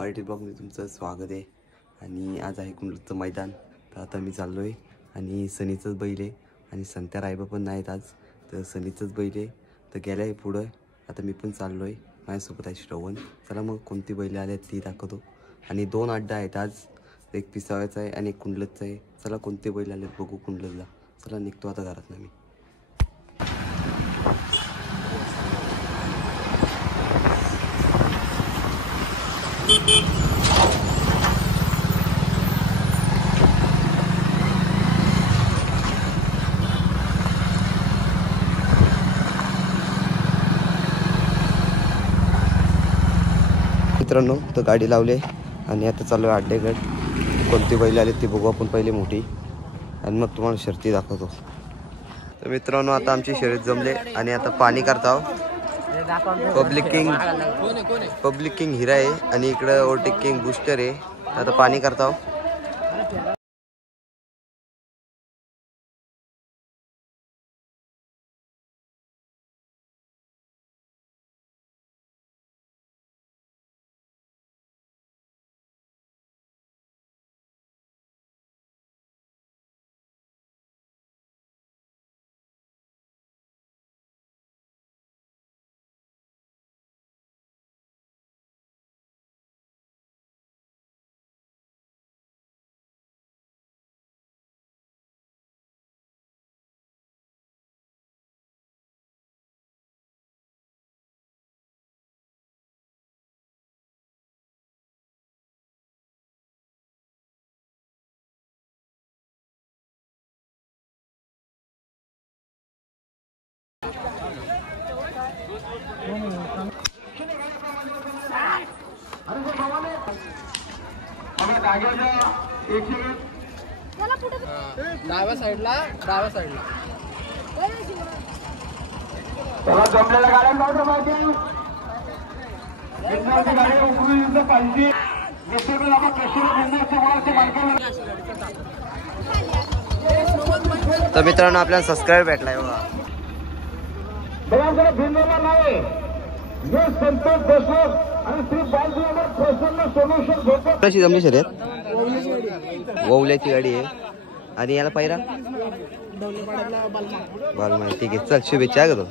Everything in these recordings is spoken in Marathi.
मराठी ब्लॉगमध्ये तुमचं स्वागत आहे। आणि आज आहे कुंडलचं मैदान। तर आता मी चाललो आहे आणि सनीचंच बैल आहे आणि संत्या रायबा पण नाहीत आज, तर सनीचंच बैल आहे तर गेला आहे पुढं। आता मी पण चाललो आहे, माझ्यासोबत आहे श्रवण। चला मग कोणती बैल आले ती दाखवतो। आणि 2 अड्डा आहेत आज, एक पिसाव्याचा आहे आणि एक कुंडलचा आहे। चला कोणते बैल आले बघू कुंडलला। चला निघतो आता घरात मी। मित्रांनो तर गाडी लावली आणि आता चालू आहे अड्डेगड। कोणती बैल आले ती बघू आपण पहिले मोठी, आणि मग तुम्हाला शर्ती दाखवतो। तर मित्रांनो आता आमची शर्यत जमले आणि आता पाणी करता पब्लिक किंग हिरा आहे आणि इकडे ओटिक किंग बूस्टर आहे। आता पाणी करता डाव्या साईडला जमलेल्या गाड्या लावलं पाहिजे, गाडी उघडून येतं पाहिजे। तर मित्रांनो आपल्याला सबस्क्राईब भेटलाय बघा भिन्नला नाही जे संतोष देशमुख आणि श्री बालजीवर प्रसन्न सोल्युशन घेतो। कशी जमली शर्यत? वौल्याची गाडी आहे आणि याला पायरा बालमा। ठीक आहे चल, शुभेच्छा घेतो।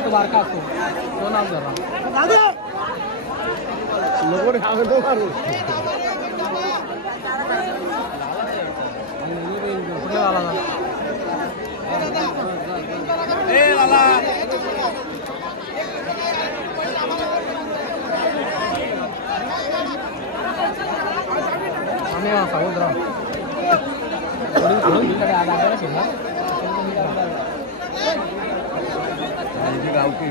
तो बारका असतो तो नाव जरा लोगों खागतो मारू कुठे आला ना ए लाला आम्ही समुद्र थोडी आला शिंदा गाव की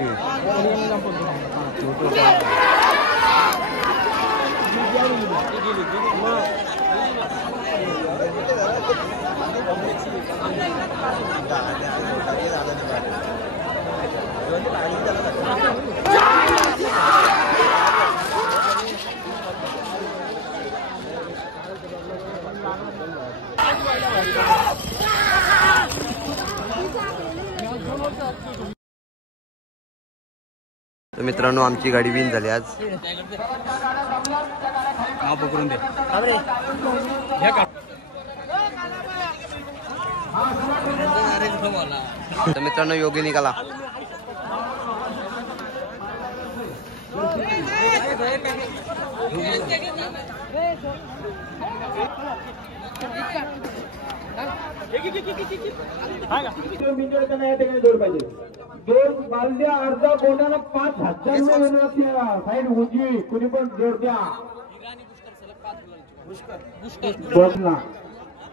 तर मित्रांनो आमची गाडी विन झाली आज। पकडून दे तर मित्रांनो योगी निघाला। जोड पाहिजे 2 बालद्या अर्धा कोणाला 5,000 साईड उजवी कुणी पण जोड द्या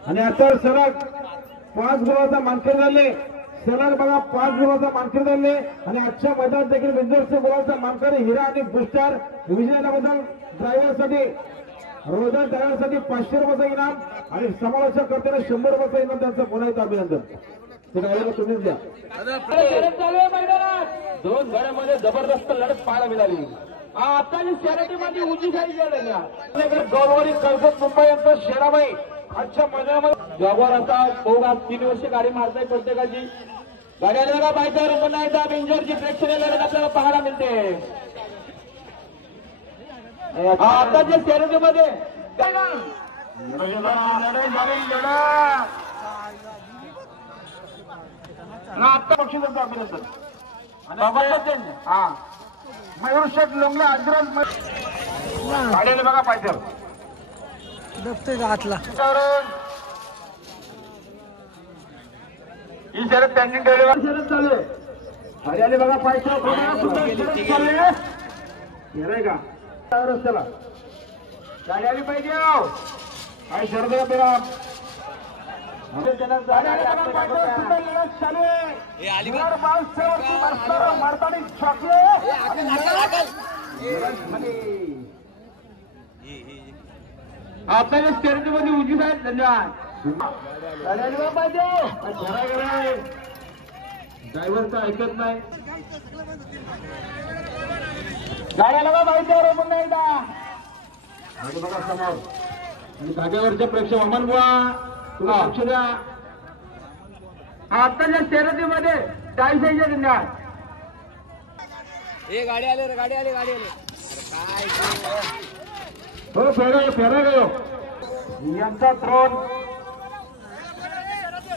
आणि आता सलग 5 गुणाचा मानकरी झाले। सलग बघा 5 गुणाचा मानकरी झाले आणि आजच्या मैदानात देखील विंजरचे गुणाचा मानकरी हिरा आणि बुस्टर विजयाबद्दल ड्रायव्हरसाठी रोजगार तयारसाठी 500 रुपयाचं इनाम आणि समालोचक करताना 100 रुपयाचं इनाम त्यांचं पुन्हा एकदा अभिनंदन. ते गाडीला तुम्हीच द्या. मैदानात 2 गड्यामध्ये जबरदस्त लढत पाहायला मिळाली. आताची शर्यतीमध्ये उंची साईज झालेल्या गौरवरी कर्जत मुंबई यांचं शेराबाई आजच्या मैदानामध्ये जॉगर असा तो 3 वर्ष गाडी मारताय प्रत्येकाची. गाड्याला बायकर पुन्हा एकदा बिंजरची प्रेक्षणीय लढत आपल्याला पाहायला मिळते. आताच्या शर्यतीमध्ये आता बक्षिसाचं अभिनंदन. हा मयूर शेठ लोंगला अजराज गाडीला बघा पाहिजे दबतोय का हातला. ही शर्यत त्यांनी शर्यत चालू आहे. हरियाली बघा पाहिजे का रस्त्याला गाडी आली पाहिजे. काय शरद बेरा आपल्याला शर्यतीमध्ये उजीत आहेत. धन्यवाद. ड्रायव्हरचं ऐकत नाही. गाड्याला पाहिजे पुन्हा एकदा बघा समोर आणि जागेवरचे प्रेक्षक अमन बुवा तुला लक्ष द्या. आताच्या शर्यतीमध्ये 40 धन्यवाद. गाडी आले रे गाडी आले गाडी आले हो फेरा गयो यांचा ड्रोन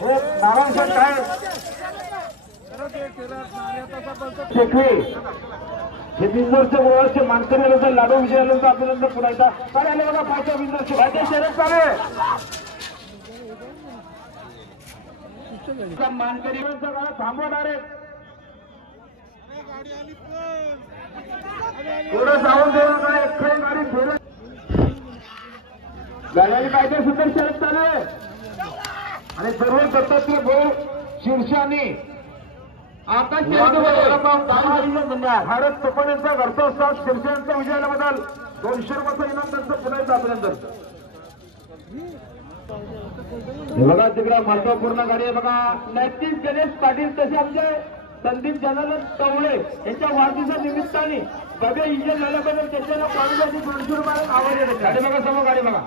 हे नारायण काय शेखवी हे बिंदूरच्या गोळाचे मानकरी लाडू विजयानंतर अभिनंदन पुन्हा एकदा. काय आले बघा पाचव्या बिंदूरचे भाज्या शर्यत चालू आहे. मानकरी थांबवणार आहेत. थोडं जाऊन देऊ नका. एक गाडी फिरत गाड्याने पाहिजे सुंदर शर्यत चालू आहे. आणि सर्व दत्तात्रय भाऊ शीर्षाने आकाश भारत तोपण्यांचा घरचा स्टाफ शीर्षांचा विजयाला बदल 200 रुपयाचं इनाम त्यांचं पुन्हा एकदा अभिनंदन. बघा तिकडे महत्वपूर्ण गाडी आहे बघा. नक्कीच गणेश पाटील तसे आमचे संदीप जनार्दन टवळे यांच्या वाढदिवसा निमित्ताने भव्य इंजन झाल्याबद्दल त्यांच्या पाडूसाठी 200 रुपये आवाज गाडी बघा. समोर गाडी बघा.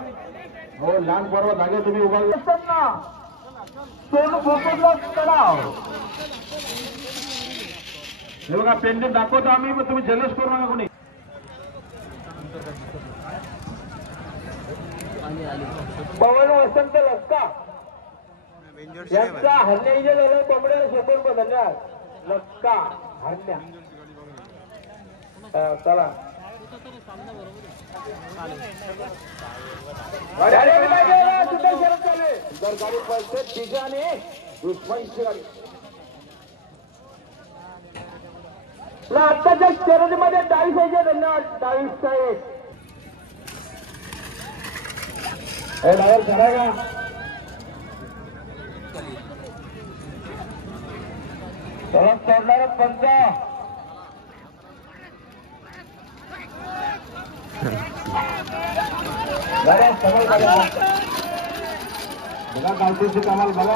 हो लहान पर्व जागे तुम्ही उभा असतात ना. सोनू भोकरला तलाव हे बघा पेंडिंग दाखवतो आम्ही. पण तुम्ही जल्लोष करू नका कोणी. पवन वसंत लक्का यांचा हरण्या इंजन झालं. कोंबड्याला 100 रुपये धन्यवाद. लक्का हरण्या चला जर गाडी पळते ठिकाणी दुश्मनची गाडी. आत्ताच्या शर्यतीमध्ये 40 धन्यवाद. 40 साहेब हे ड्रायव्हर खरा का चला सोडणार पंच बघा गावठीची कमाल बघा.